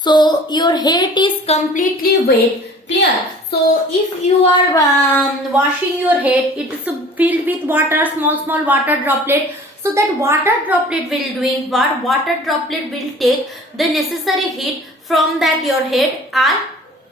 So your head is completely wet. Clear? So if you are washing your head, it is filled with water, small water droplet. So that water droplet will doing what? Water droplet will take the necessary heat from that your head and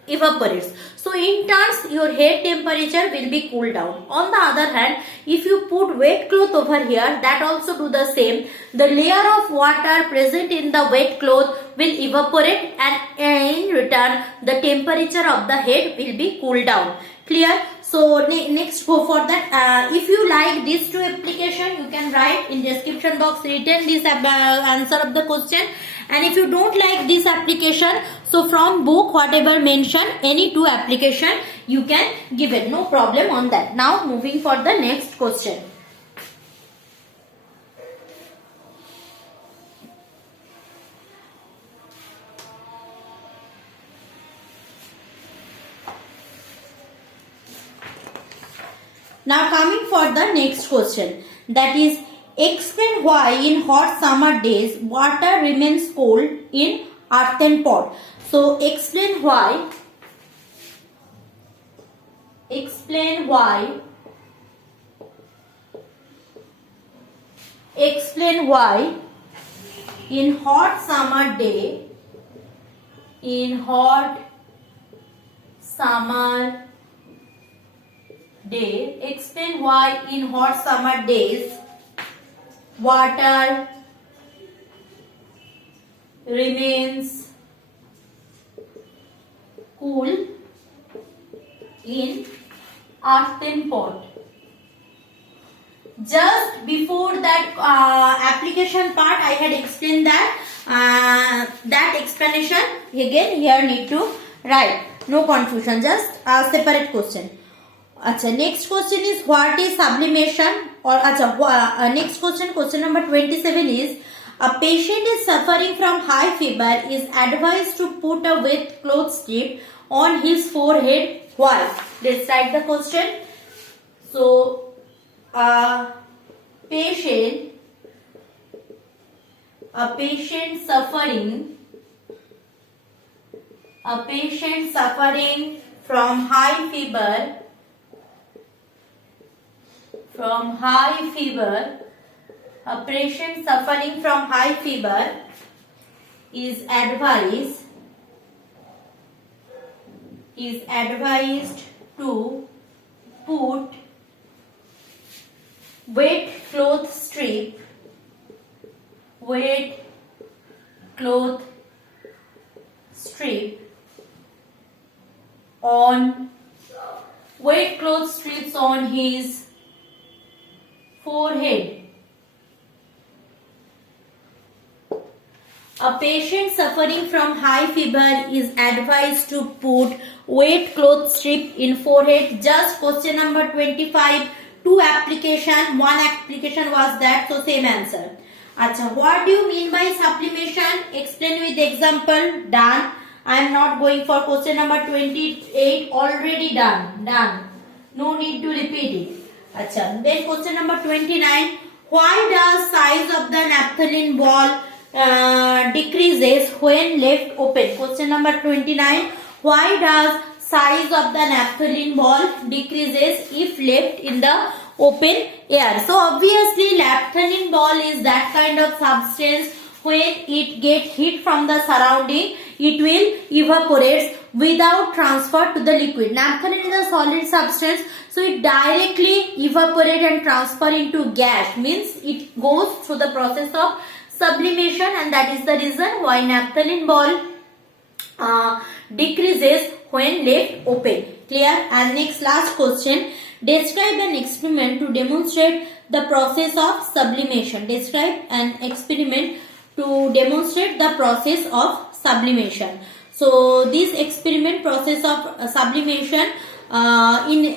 evaporates. So in turns your head temperature will be cooled down. On the other hand, if you put wet cloth over here, that also do the same. The layer of water present in the wet cloth will evaporate, and in return the temperature of the head will be cooled down. Clear? So next go for that. If you like these two application, you can write in description box written this answer of the question. And if you don't like this application, so from book whatever mention, any two application you can give it, no problem on that. Now moving for the next question. Now coming for the next question, that is, explain why in hot summer days water remains cold in earthen pot. So explain why in hot summer day, explain why in hot summer days water remains cool in earthen pot. Just before that application part, I had explained that explanation. Again here need to write, no confusion, just a separate question. Acha, next question is, what is sublimation? Or next question number 27 is, a patient is suffering from high fever is advised to put a wet cloth strip on his forehead. Why? Let's write the question. So a patient suffering from high fever is advised to put wet cloth strip on his forehead. A patient suffering from high fever is advised to put wet cloth strip in forehead. Just question number 25, two application, one application was that, so same answer. Acha, what do you mean by sublimation? Explain with example. Done. I am not going for question number 28, already done. No need to repeat it. Acha, then question number 29, why does size of the naphthalene ball decreases when left open? Question number 29, why does size of the naphthalene ball decreases if left in the open air? So obviously naphthalene ball is that kind of substance, when it gets heat from the surrounding, it will evaporate without transfer to the liquid. Naphthalene is a solid substance, so it directly evaporate and transfer into gas, means it goes through the process of sublimation, and that is the reason why naphthalene ball decreases when left open. Clear? And next last question, describe an experiment to demonstrate the process of sublimation. Describe an experiment to demonstrate the process of sublimation. So this experiment process of sublimation, in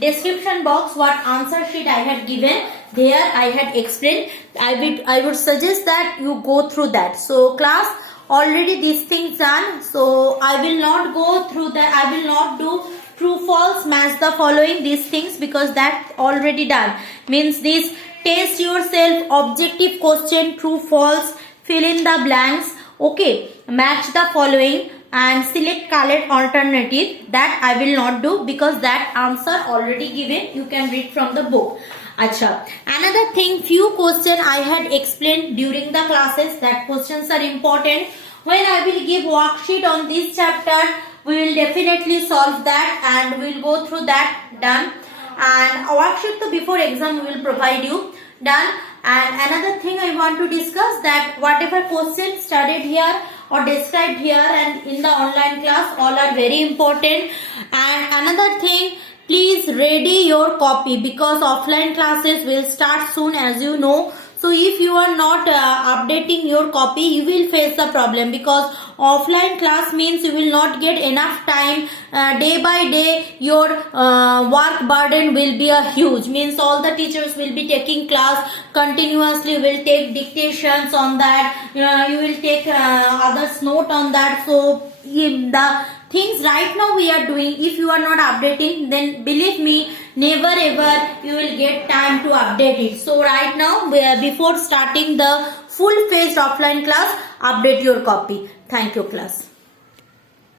description box what answer sheet I had given, there I had explained. I would suggest that you go through that. So class, already these things done, so I will not go through that. I will not do true false, match the following, these things, because that already done. Means this test yourself, objective question, true false, fill in the blanks. Okay, match the following and select correct alternative. That I will not do because that answer already given. You can read from the book. Acha. Another thing, few questions I had explained during the classes. That questions are important. When I will give worksheet on this chapter, we will definitely solve that and we will go through that. Done. And worksheet to before exam we will provide you. Done. And another thing I want to discuss, that whatever questions studied here or described here and in the online class, all are very important. And another thing, please ready your copy because offline classes will start soon, as you know. So if you are not updating your copy, you will face the problem because offline class means you will not get enough time. Day by day your work burden will be a huge, means all the teachers will be taking class continuously, will take dictations on that, you will take others note on that. So if the things right now we are doing, if you are not updating, then believe me, never ever you will get time to update it. So right now, before starting the full-fledged offline class, update your copy. Thank you, class.